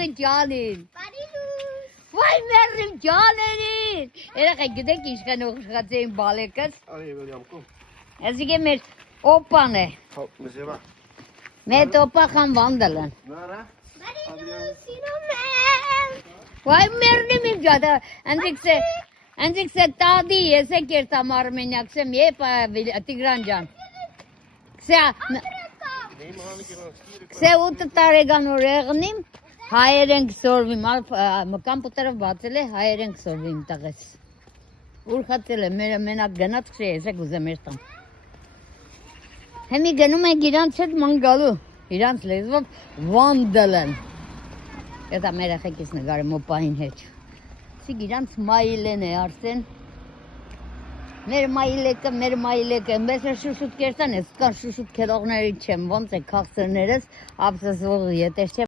Աղի ջանին։ Վայ մերրիմ ջաներին։ Երեխեք գիտեք ինչքան ուղղացեին բալեկս։ Արի Վիլյամ կո։ Այսինքն մեր օպան է։ Հոп, մզեվա։ Մեր օպա խան վանդալն։ Նարա։ Վայ մերրիմ իմ ջադա, Անցիկ se տադի, ես է կերտամ արմենյակ, սեմ եպ Տիգրան ջան։ Կսե 8 տարեկան օրեղնիմ, հայեր ենք սորվիմ, կամպուտերով բացել է, հայեր ենք սորվիմ տղես։ Ուր խացել է, մեր մենակ գնաց կսե, ես եք ուզեմ էր տամ։ Հեմի գնում ենք իրանց հետ մանգալու, իրանց լեզվով վանդալն։ Եթե մեր ախեկիս նգարեմ օպային հետ։ Սիկ իրանց մայիլեն է արսեն։ Մեր մայիլեկը, մեզ է շուշուտ կերտան ես, կան շուշուտ կերողների չեմ, ոնց է կաղցրներս, ապսասվող ետեր չեմ։